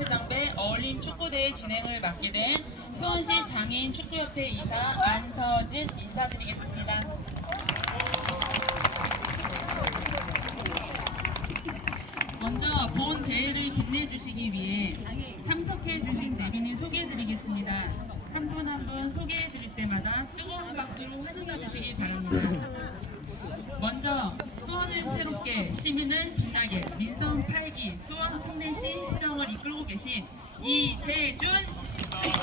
축구협회장배 어울림 축구대회 진행을 맡게 된 수원시 장애인 축구협회 이사 안서진 인사드리겠습니다. 먼저 본 대회를 빛내주시기 위해 참석해주신 내빈을 소개해드리겠습니다. 한 분 한 분 소개해드릴 때마다 뜨거운 박수로 환영해주시기 바랍니다. 먼저 수원을 새롭게 시민을 빛나게 민선 8기 수원 특례시 시정을 이끌고 계신 이재준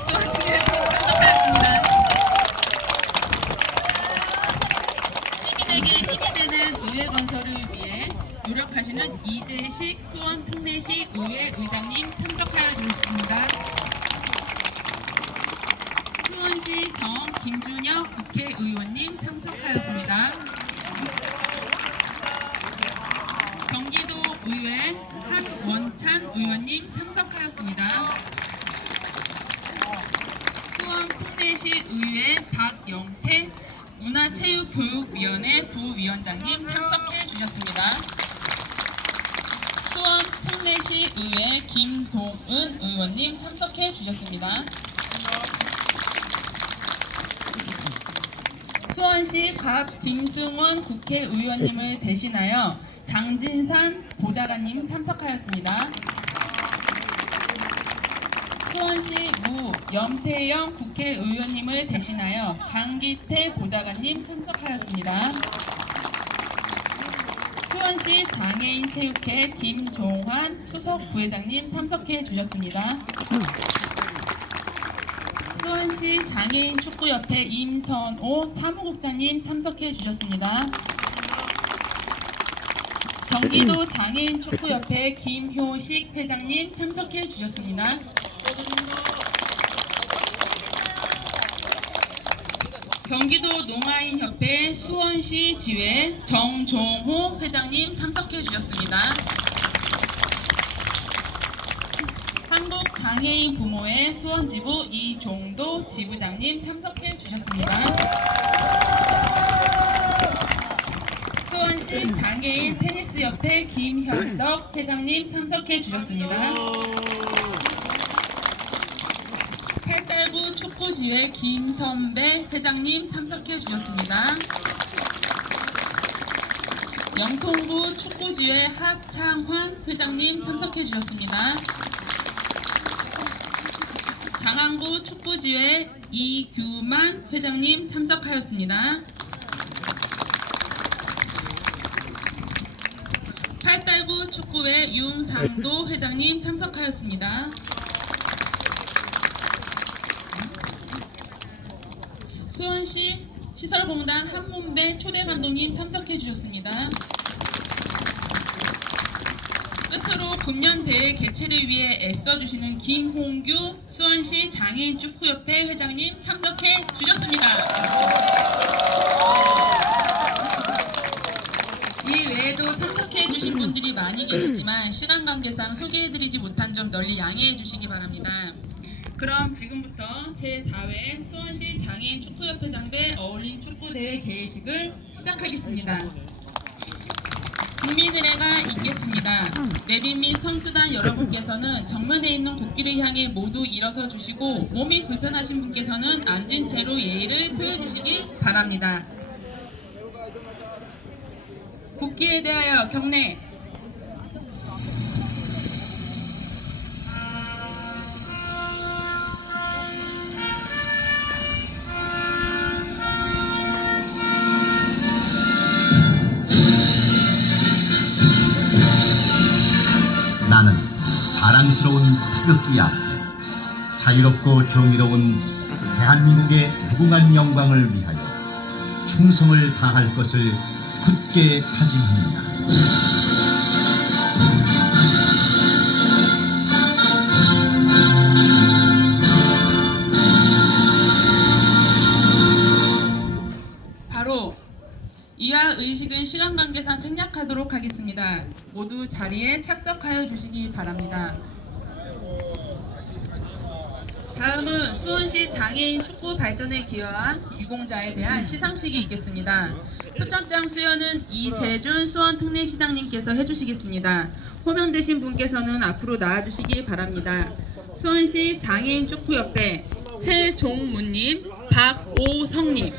수원시에 참석하였습니다. 시민에게 힘이 되는 의회 건설을 위해 노력하시는 이재식 수원 특례시 의회 의장님 참석하여 주셨습니다. 수원시 정 김준혁 국회의원님 참석하였습니다. 경기도 의회 한원찬 의원님 참석하였습니다. 수원 특례시 의회 박영태 문화체육교육위원회 부위원장님 참석해 주셨습니다. 수원 특례시 의회 김동은 의원님 참석해 주셨습니다. 수원시 곽 김승원 국회의원님을 대신하여 장진산 보좌관님 참석하였습니다. 수원시 무 염태영 국회의원님을 대신하여 강기태 보좌관님 참석하였습니다. 수원시 장애인체육회 김종환 수석 부회장님 참석해 주셨습니다. 수원시 장애인축구협회 임선호 사무국장님 참석해 주셨습니다. 경기도 장애인축구협회 김효식 회장님 참석해 주셨습니다. 경기도 농아인협회 수원시 지회 정종호 회장님 참석해 주셨습니다. 한국장애인 부모회 수원지부 이종도 지부장님 참석해 주셨습니다. 수원시 장애인 테니스협회 김현덕 회장님 참석해 주셨습니다. 팔달구 축구지회 김선배 회장님 참석해 주셨습니다. 영통구 축구지회 하창환 회장님 참석해 주셨습니다. 장안구 축구지회 이규만 회장님 참석하였습니다. 팔달구 축구회 윤상도 회장님 참석하였습니다. 수원시 시설공단 한문배 초대 감독님 참석해 주셨습니다. 끝으로 금년 대회 개최를 위해 애써주시는 김홍규 수원시 장애인 축구협회 회장님 참석해 주셨습니다. 이 외에도 참석해 주신 분들이 많이 계시지만 시간 관계상 소개해드리지 못한 점 널리 양해해 주시기 바랍니다. 그럼 지금부터 제4회 수원시 장애인 축구협회장배 어울림 축구대회 개회식을 시작하겠습니다. 국민의례가 있겠습니다. 내빈 및 선수단 여러분께서는 정면에 있는 국기를 향해 모두 일어서 주시고 몸이 불편하신 분께서는 앉은 채로 예의를 표해 주시기 바랍니다. 국기에 대하여 경례. 나는 자랑스러운 태극기 앞에 자유롭고 정의로운 대한민국의 무궁한 영광을 위하여 충성을 다할 것을 굳게 다짐합니다. 바로 이하 의식은 시간 관계상 생략하도록 하겠습니다. 모두 자리에 착석하여 주시기 바랍니다. 다음은 수원시 장애인 축구 발전에 기여한 유공자에 대한 시상식이 있겠습니다. 표창장 수여는 이재준 수원특례시장님께서 해주시겠습니다. 호명되신 분께서는 앞으로 나와주시기 바랍니다. 수원시 장애인 축구협회 최종문님, 박오성님.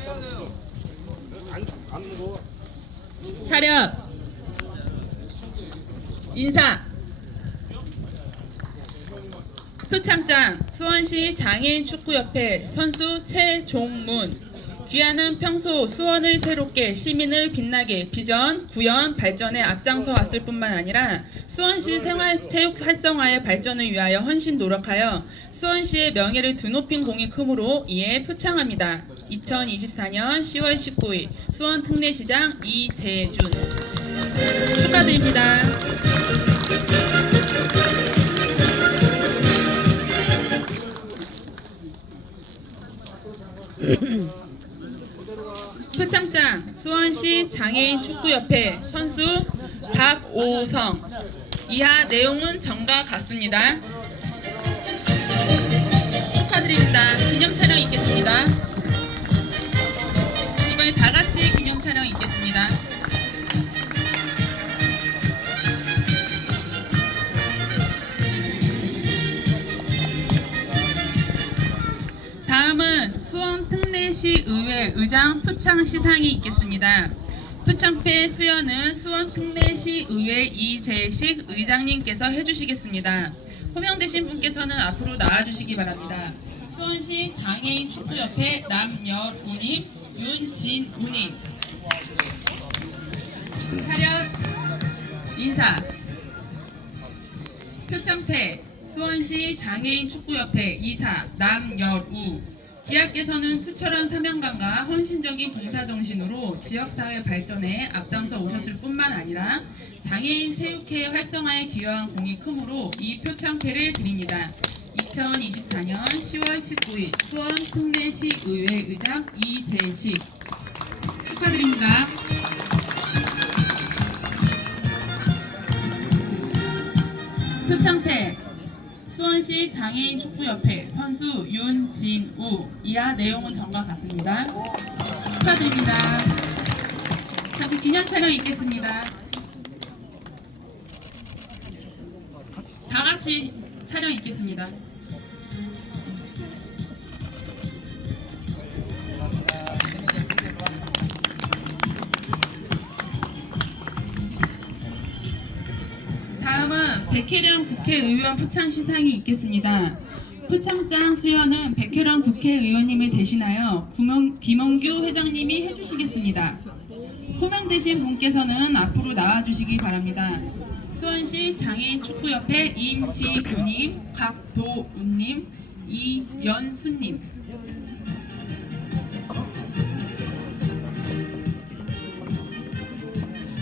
차렷. 인사. 표창장 수원시 장애인 축구협회 선수 최종문. 귀하는 평소 수원을 새롭게 시민을 빛나게 비전, 구현, 발전에 앞장서 왔을 뿐만 아니라 수원시 생활체육 활성화의 발전을 위하여 헌신 노력하여 수원시의 명예를 드높인 공이 크므로 이에 표창합니다. 2024년 10월 19일 수원특례시장 이재준. 축하드립니다. 표창장 수원시 장애인 축구협회 선수 박오성. 이하 내용은 전과 같습니다. 축하드립니다. 기념 촬영 있겠습니다. 이번에 다 같이 기념 촬영 있겠습니다. 다음은 수원특례시의회 의장 표창 시상이 있겠습니다. 표창패 수여는 수원특례시의회 이재식 의장님께서 해주시겠습니다. 호명되신 분께서는 앞으로 나와주시기 바랍니다. 수원시 장애인 축구협회 남여우님, 윤진우님. 차렷. 인사. 표창패 수원시 장애인 축구협회 이사 남여우. 이하께서는 투철한 사명감과 헌신적인 봉사정신으로 지역사회 발전에 앞장서 오셨을 뿐만 아니라 장애인 체육회 활성화에 기여한 공이 크므로 이 표창패를 드립니다. 2024년 10월 19일 수원특례시의회 의장 이재식. 축하드립니다. 표창패 수원시 장애인 축구협회 선수 윤진우. 이하 내용은 전과 같습니다. 축하드립니다. 다시 기념 촬영 있겠습니다. 다 같이 촬영 있겠습니다. 다음은 백혜련 국회의원 표창 시상이 있겠습니다. 표창장 수여는 백혜련 국회의원님을 대신하여 김원규 회장님이 해주시겠습니다. 호명되신 분께서는 앞으로 나와주시기 바랍니다. 수원시 장애인 축구협회 임지구님, 박도훈님, 이연수님.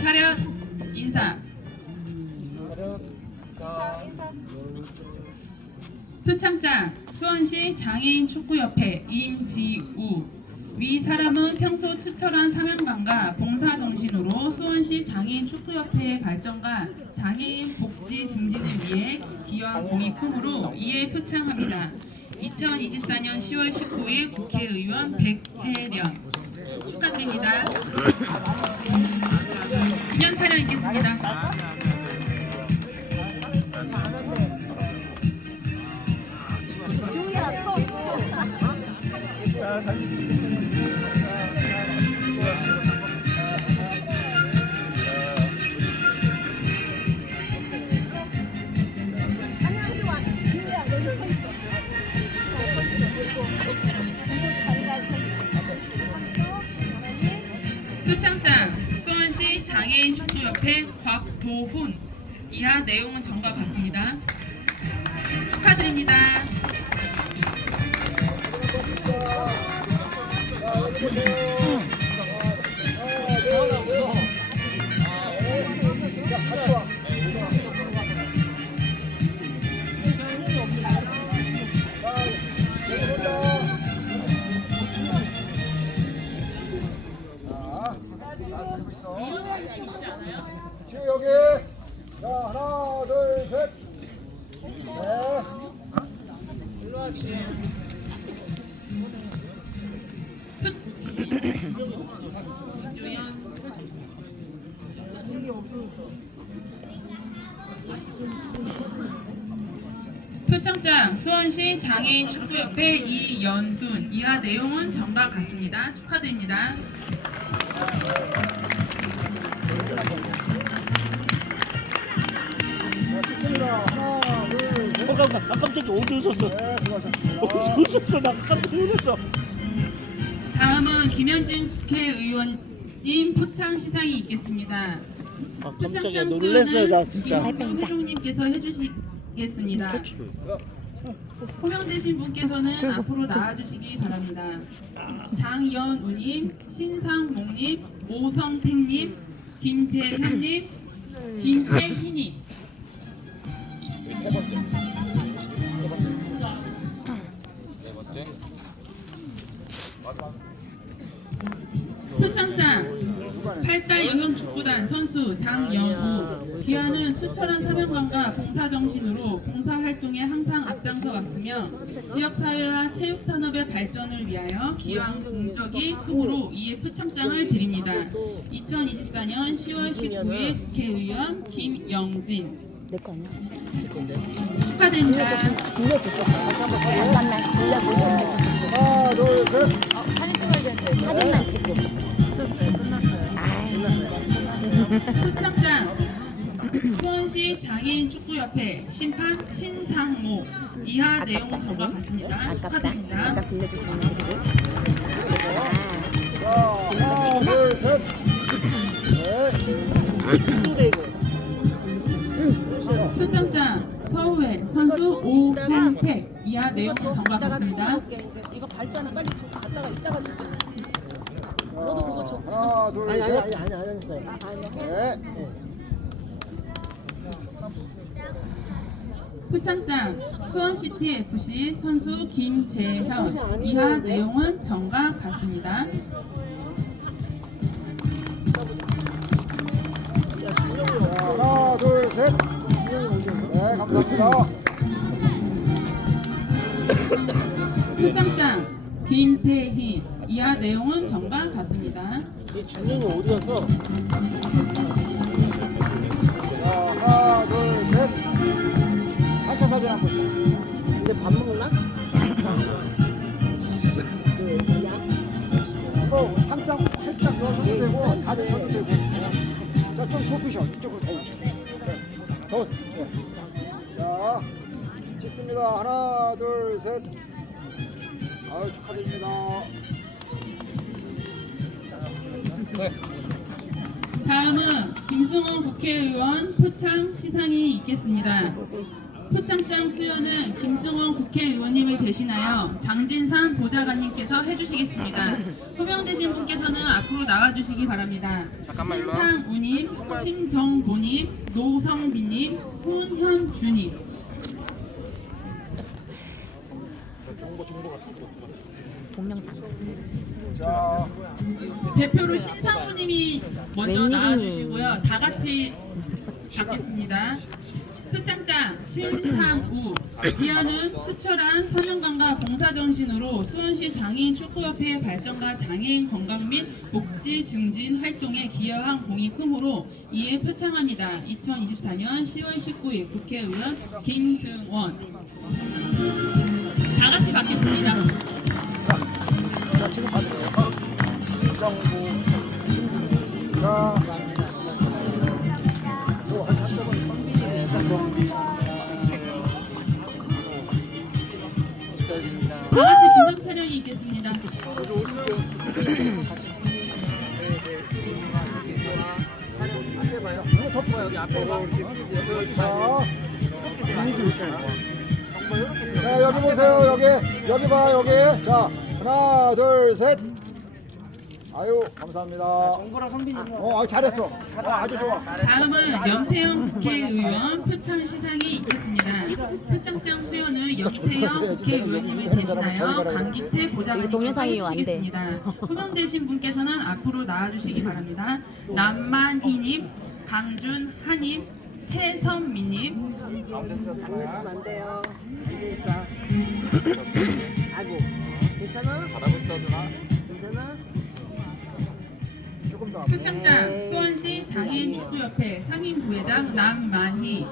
차렷. 인사. 표창장 수원시 장애인 축구협회 임지우. 위 사람은 평소 투철한 사명감과 봉사정신으로 수원시 장애인 축구협회의 발전과 장애인 복지 증진을 위해 기여한 공이 크므로 이에 표창합니다. 2024년 10월 19일 국회의원 백혜련. 축하드립니다. 기념 촬영 있겠습니다. 표창장 수원시 장애인 축구협회 곽도훈. 이하 내용은 전과 같습니다. 축하드립니다. 지우 여기. 자, 하나, 둘, 셋. 네. 일로 와, 지. 표창장 수원시 장애인 축구협회 이연순. 이하 내용은 전과 같습니다. 축하드립니다. 자, 찍습니다. 하나, 둘, 셋. 깜짝이야. 어디 오셨어? 네, 수고하셨습니다. 어디 오셨어? 나 깜짝 놀랐어. 다음은 김현진 국회의원님 포창 시상이 있겠습니다. 아, 깜짝이야. 포창장 놀랐어요. 나 수여는 진짜. 김성종님께서 해주시겠습니다. 호명되신 분께서는 앞으로 나와주시기 바랍니다. 장연우님, 신상목님, 오성택님, 김재현님, 김재희님. 세 번째. 표창장 8달 여성축구단 선수 장영우. 기아는 투철한 사명감과 봉사정신으로 봉사활동에 항상 앞장서 왔으며 지역사회와 체육산업의 발전을 위하여 기여한 공적이 크므로 이에 표창장을 드립니다. 2024년 10월 19일 국회의원 김영진. 내 거 아니야? 축하드립니다. 잠깐만 불러보자. 하나, 둘, 셋. 사진 찍어야 되는데 사진만 찍고. 끝났어요. 표창장 수원시 장애인 축구협회 심판 신상모. 이하 내용은 전과 같습니다. 아깝다. 축하드립니다. 아까 빌려주신 분들. 자, 하나, 둘, 셋. 네. 표창장 서우회 선수 오현택. 이하 내용은 전과 같습니다. 이거 발자는 빨리 좀 갖다가 이따가 줄게. 너도 그거 줘. 하나, 둘, 셋. 아니 안 했어요. 네. 표창장 수원시티 FC 선수 김재현. 이하 내용은 전과 같습니다. 자, 하나, 둘, 셋. 네, 감사합니다. 표창장 김태희. 이하 내용은 전과 같습니다. 이 준영이 어디 갔어? 자, 하나, 둘, 셋. 단체 사진 한 번. 근데 밥 먹을라? 이거 상장 살짝 넣어줘도 되고 다 넣어도 되고. 자, 좀 좁히셔. 이쪽으로 더 오시죠. 네. 더. 네. 자, 찍습니다. 하나, 둘, 셋. 아유, 축하드립니다. 다음은 김승원 국회의원 표창 시상이 있겠습니다. 표창장 수여는 김승원 국회의원님을 대신하여 장진산 보좌관님께서 해주시겠습니다. 호명되신 분께서는 앞으로 나와주시기 바랍니다. 신상우님, 심정보님, 노성비님, 손현주님. 동영상. 자, 대표로 신상우님이 먼저 웬일이니? 나와주시고요. 다 같이 받겠습니다. 표창장 신상우. 기아는 투철한 사명감과 봉사정신으로 수원시 장애인 축구협회의 발전과 장애인 건강 및 복지 증진 활동에 기여한 공이 크므로 이에 표창합니다. 2024년 10월 19일 국회의원 김승원. 다 같이 받겠습니다. 자, 지금 받으세요. 정보, 신분. 자, 또한 300원. 다 같이 기념 촬영이 있겠습니다. 자, 여기 보세요. 여기 봐, 여기. 자, 하나, 둘, 셋. 아유, 감사합니다. 정보랑 성빈이 아유, 잘했어. 아주 좋아. 다음은 연태영 국회의원 표창 시상이 있겠습니다. 표창장 수여는 연태영 국회의원님을 대신하여 강기태 보좌관님께서 동영상이요, 안 돼. 해주시겠습니다. 호명되신 분께서는 앞으로 나와주시기 바랍니다. 남만희님, 강준하님, 최선미님. 장난치면 안 돼요. 앉아있어. 아이고. 괜찮아? 괜찮아? 조금 더. 표창장 수원시 장애인 축구협회 상임부회장 남만희.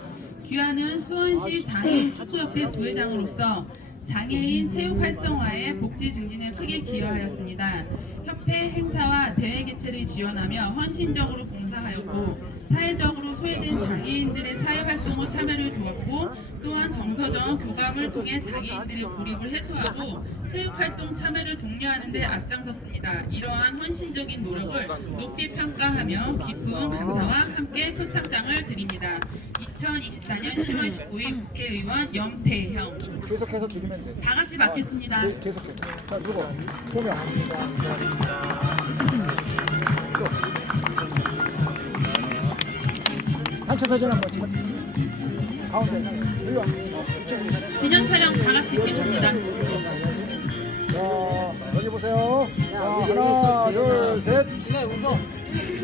귀하는 수원시 장애인 축구협회 부회장으로서 장애인 체육 활성화에 복지 증진에 크게 기여하였습니다. 협회 행사와 대회 개최를 지원하며 헌신적으로 봉사하였고 사회적으로 소외된 장애인들의 사회활동에 참여를 도왔고 또한 정서적 교감을 통해 장애인들의 고립을 해소하고 체육활동 참여를 독려하는 데 앞장섰습니다. 이러한 헌신적인 노력을 높이 평가하며 깊은 감사와 함께 표창장을 드립니다. 2024년 10월 19일 국회의원 염태형. 계속해서 드리면 돼. 다 같이 맡겠습니다. 계속해서. 자, 누구? 보명. 또. 단체 사진 한번 찍어. 가운데. 일로 와. 이쪽. 기념 촬영 다 같이 찍겠습니다. 자, 여기 보세요. 자, 하나, 둘, 셋.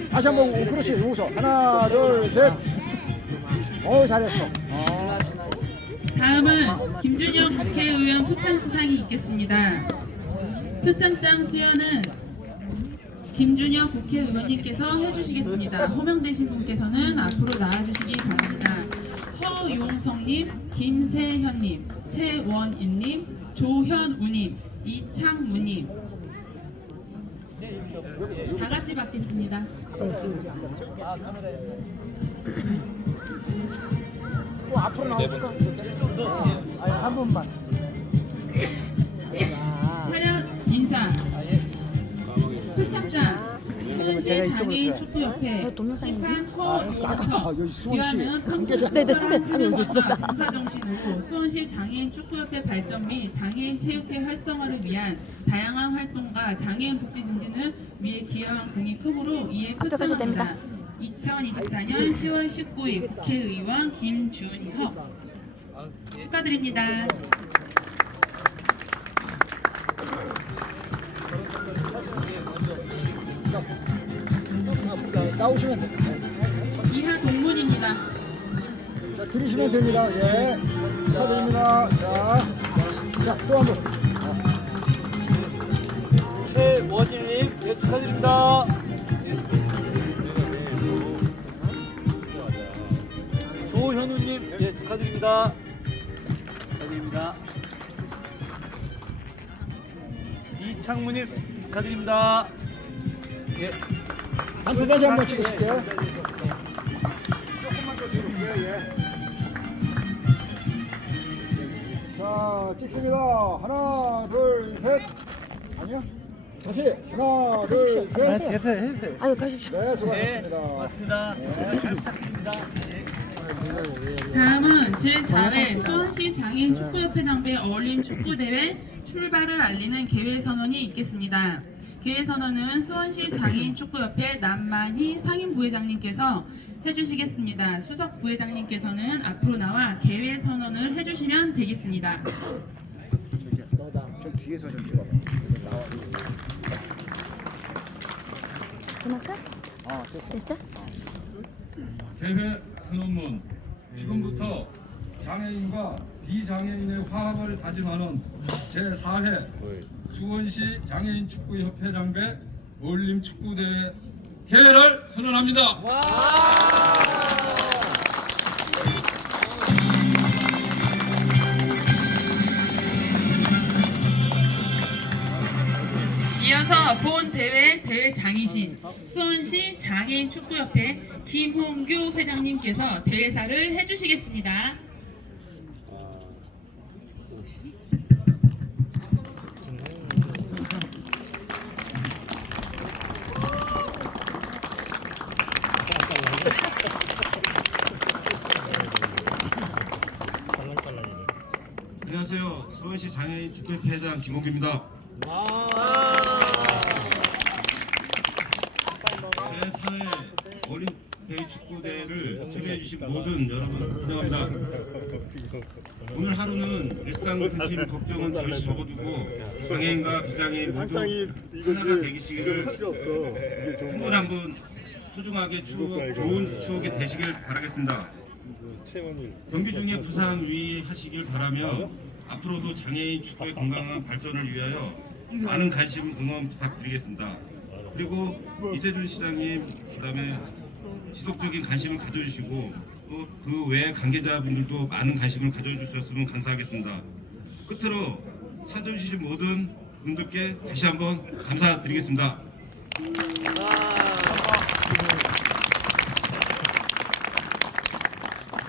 다시 한번 웃어. 그렇지, 웃어. 하나, 둘, 셋. 잘했어. 다음은 김준영 국회의원 표창 시상이 있겠습니다. 표창장 수여는 김준영 국회의원님께서 해주시겠습니다. 호명되신 분께서는 앞으로 나와주시기 바랍니다. 허용성님, 김세현님, 최원인님, 조현우님, 이창무님 다 같이 받겠습니다. 또 앞으로 나오실까? 아니, 한 분만. 차렷 인사. 표창장 수원시 장애인 축구협회 심판 허용석 여기 수원시 귀하는 관계자. 네, 쓰세요. 아니, 여기 있었어. 봉사정신으로 수원시 장애인 축구협회 발전 및 장애인 체육회 활성화를 위한 다양한 활동과 장애인 복지 증진을 위해 기여한 공이 크므로 이에 가셔도 됩니다. 표창합니다. 2024년 10월 19일 국회의원 김준혁 축하드립니다. 나오시면 돼. 이하 동문입니다. 자, 들으시면 됩니다. 예. 축하드립니다. 자, 또 한 번. 최원일님, 예, 축하드립니다. 조현우님, 예, 축하드립니다. 축하드립니다. 이창무님, 축하드립니다. 예. 단체 사진 한번 찍으실게요. 조금만 더 뒤로. 자, 찍습니다. 하나, 둘, 셋. 아니요. 다시 하나, 둘, 셋. 해주세요. 아유, 가십시오. 네, 수고하셨습니다. 고맙습니다. 잘 부탁드립니다. 다음은 제4회 수원시 장애인 축구협회장배 어울림 축구대회 출발을 알리는 개회선언이 있겠습니다. 개회선언은 수원시 장애인 축구협회 남만희 상임부회장님께서 해주시겠습니다. 수석 부회장님께서는 앞으로 나와 개회선언을 해주시면 되겠습니다. 좀 뒤에서 좀 찍어봐. 그만까? 됐어? 대회 선언문. 지금부터 장애인과 비장애인의 화합을 다짐하는 제4회 수원시 장애인 축구협회장배 어울림 축구대회 개회를 선언합니다. 이어서 본 대회 장이신 수원시 장애인 축구협회 김홍규 회장님께서 제사를 해주시겠습니다. 안녕하세요. 수원시 장애인 축구협회 회장 김홍규입니다. 제4회 올림픽 축구대회를 참여해 주신 모든 여러분 환영합니다. 오늘 하루는 일상 근심 걱정은 잠시 접어두고 장애인과 비장애인 모두 하나가 되시기를 한 분 한 분 소중하게 좋은 추억이 되시길 바라겠습니다. 경기 중에 부상 유의하시길 바라며 앞으로도 장애인 축구의 건강한 발전을 위하여 많은 관심 응원 부탁드리겠습니다. 그리고 이재준 시장님 그다음에 지속적인 관심을 가져주시고 또 그 외 관계자분들도 많은 관심을 가져주셨으면 감사하겠습니다. 끝으로 찾아주신 모든 분들께 다시 한번 감사드리겠습니다.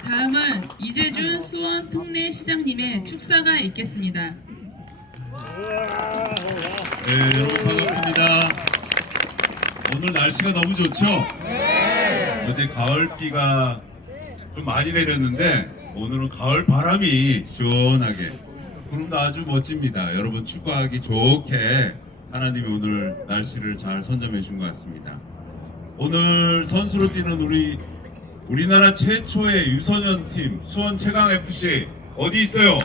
다음은 이재준 수원 특례 시장님의 축사가 있겠습니다. 네, 여러분 반갑습니다. 오늘 날씨가 너무 좋죠? 어제 가을비가 좀 많이 내렸는데 오늘은 가을 바람이 시원하게, 구름도 아주 멋집니다. 여러분 축구하기 좋게 하나님이 오늘 날씨를 잘 선점해 준 것 같습니다. 오늘 선수로 뛰는 우리나라 최초의 유소년 팀 수원 최강FC 어디 있어요?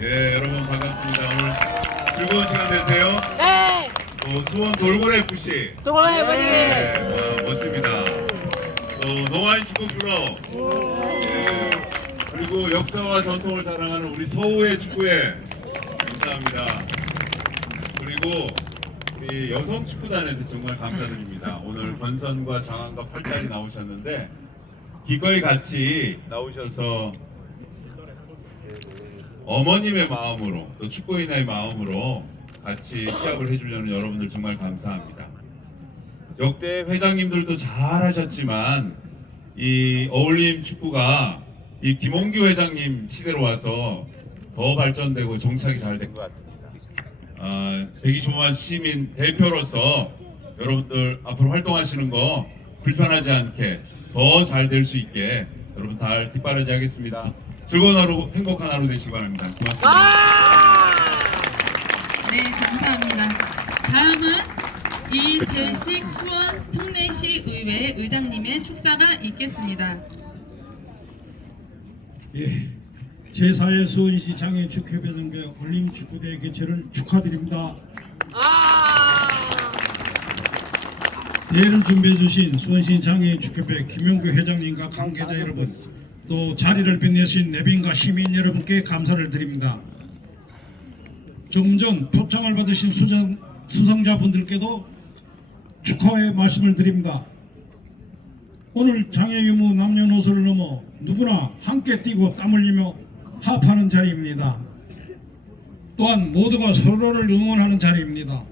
예, 여러분 반갑습니다. 오늘 즐거운 시간 되세요. 네. 또 수원 돌고래FC. 돌고래FC. 네, 와, 멋집니다. 또 노아인 축구 클럽. 예, 그리고 역사와 전통을 자랑하는 우리 서우의 축구회. 감사합니다. 그리고 우리 여성 축구단한테 정말 감사드립니다. 오늘 권선과 장안과 팔짱이 나오셨는데 기꺼이 같이 나오셔서 어머님의 마음으로 또 축구인의 마음으로 같이 시합을 해주려는 여러분들 정말 감사합니다. 역대 회장님들도 잘하셨지만 이 어울림 축구가 이 김홍규 회장님 시대로 와서 더 발전되고 정착이 잘 된 것 같습니다. 125만 시민 대표로서 여러분들 앞으로 활동하시는 거 불편하지 않게 더 잘 될 수 있게 여러분 다 뒷바라지 하겠습니다. 즐거운 하루, 행복한 하루 되시기 바랍니다. 고맙습니다. 네, 감사합니다. 다음은 이재식 수원 특례시 의회 의장님의 축사가 있겠습니다. 예, 제4회 수원시 장애인 축구협회 등의 올림 축구대회 개최를 축하드립니다. 대회를 준비해 주신 수원시 장애인 축구협회 김용규 회장님과 관계자 여러분, 또 자리를 빛내신 내빈과 시민 여러분께 감사를 드립니다. 조금 전 표창을 받으신 수상자분들께도 축하의 말씀을 드립니다. 오늘 장애 유무 남녀노소를 넘어 누구나 함께 뛰고 땀 흘리며 합하는 자리입니다. 또한 모두가 서로를 응원하는 자리입니다.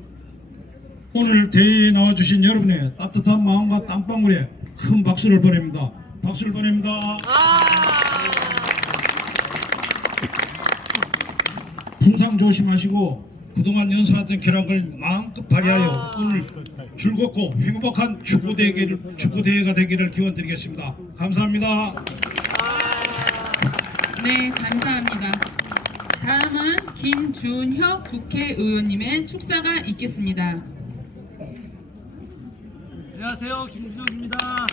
오늘 대회에 나와주신 여러분의 따뜻한 마음과 땀방울에 큰 박수를 보냅니다. 박수를 보냅니다. 부상 조심하시고 그동안 연습했던 쾌락을 마음껏 발휘하여 오늘 즐겁고 행복한 축구대회가 되기를 기원드리겠습니다. 감사합니다. 네, 감사합니다. 다음은 김준혁 국회의원님의 축사가 있겠습니다. 안녕하세요, 김준혁입니다.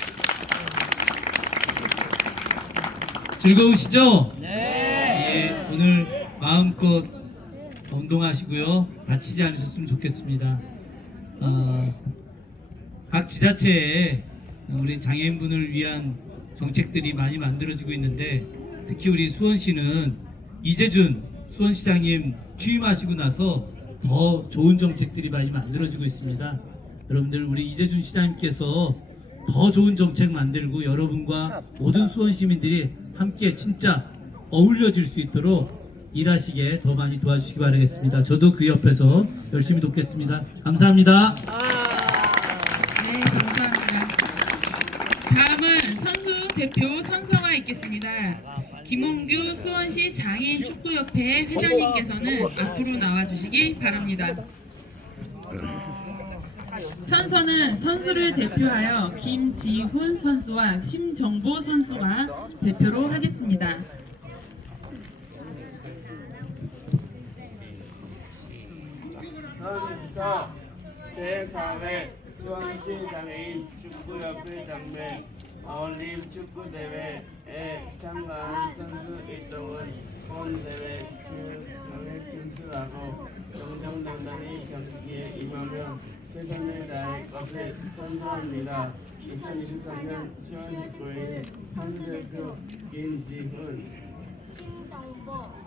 즐거우시죠? 네. 예, 오늘 마음껏 운동하시고요. 다치지 않으셨으면 좋겠습니다. 각 지자체에 우리 장애인분을 위한 정책들이 많이 만들어지고 있는데 특히 우리 수원시는 이재준 수원시장님 취임하시고 나서 더 좋은 정책들이 많이 만들어지고 있습니다. 여러분들 우리 이재준 시장님께서 더 좋은 정책 만들고 여러분과 모든 수원 시민들이 함께 진짜 어울려질 수 있도록 일하시게 더 많이 도와주시기 바라겠습니다. 저도 그 옆에서 열심히 돕겠습니다. 감사합니다. 네, 감사합니다. 다음은 선수 대표 선서가 있겠습니다. 김홍규 수원시 장애인 축구협회 회장님께서는 앞으로 나와주시기 바랍니다. 선서는 선수를 대표하여 김지훈 선수와 심정보 선수가 대표로 하겠습니다. 선서 제4회 수원시 장애인 축구협회 장례 어울림 축구대회에 참가한 선수 일동은 본 대회 경에 진출하고 정정당당히 경기에 임하며 최선을 다할 것을 선서합니다. 2023년 수원시구의 선수대표 김지훈 심정보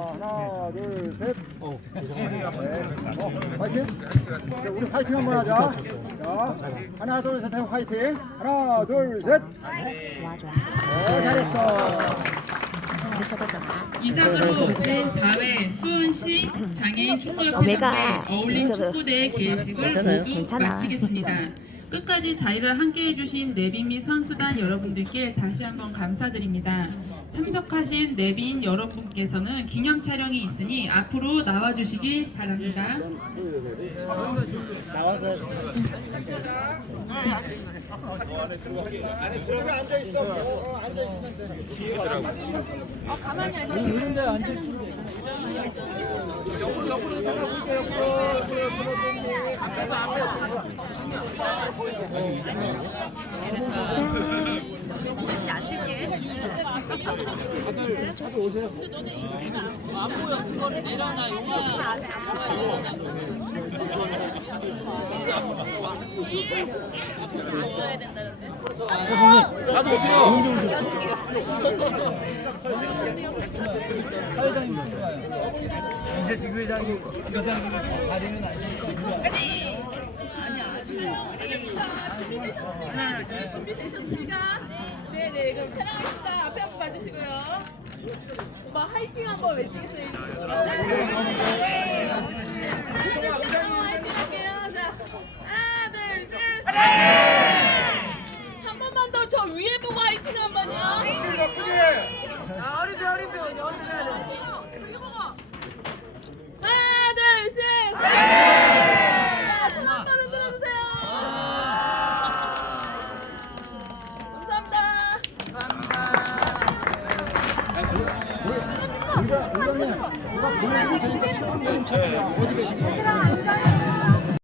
하나, 둘, 셋. 파이팅. 자, 우리 파이팅 한번 하자. 자, 하나, 둘, 셋 하면 파이팅. 하나, 둘, 셋. 잘했어. 이상으로 제4회 수원시 장애인 축구협회 장례 어울림 축구대회 개회식을 모두 마치겠습니다. 끝까지 자리를 함께해 주신 내빈 및 선수단 여러분들께 다시 한번 감사드립니다. 참석하신 내빈 여러분께서는 기념 촬영이 있으니 앞으로 나와주시기 바랍니다. 여기 앉아 있어. 앉아 있으면 돼. 가만히 앉아. 다들 오세요. 안 보여. 그거를 내려놔. 용아. 다들 오세요. 이제 지금 회장님 다리는 하나, 둘, 준비되셨습니까? 네네, 그럼 촬영하겠습니다. 앞에 한번 봐주시고요. 오빠 하이핑 한번 외치겠어요. 네. 하나, 둘, 셋 하고 하이핑 할게요. 자, 하나, 둘, 셋. 한 번만 더 저 위에 보고 하이팅 한 번요. 어린배 해야 돼. 저기 보고. 하나, 둘, 셋. 자, 손 한 번을 들어주세요. 누가 보내주면 되니까 시간 좀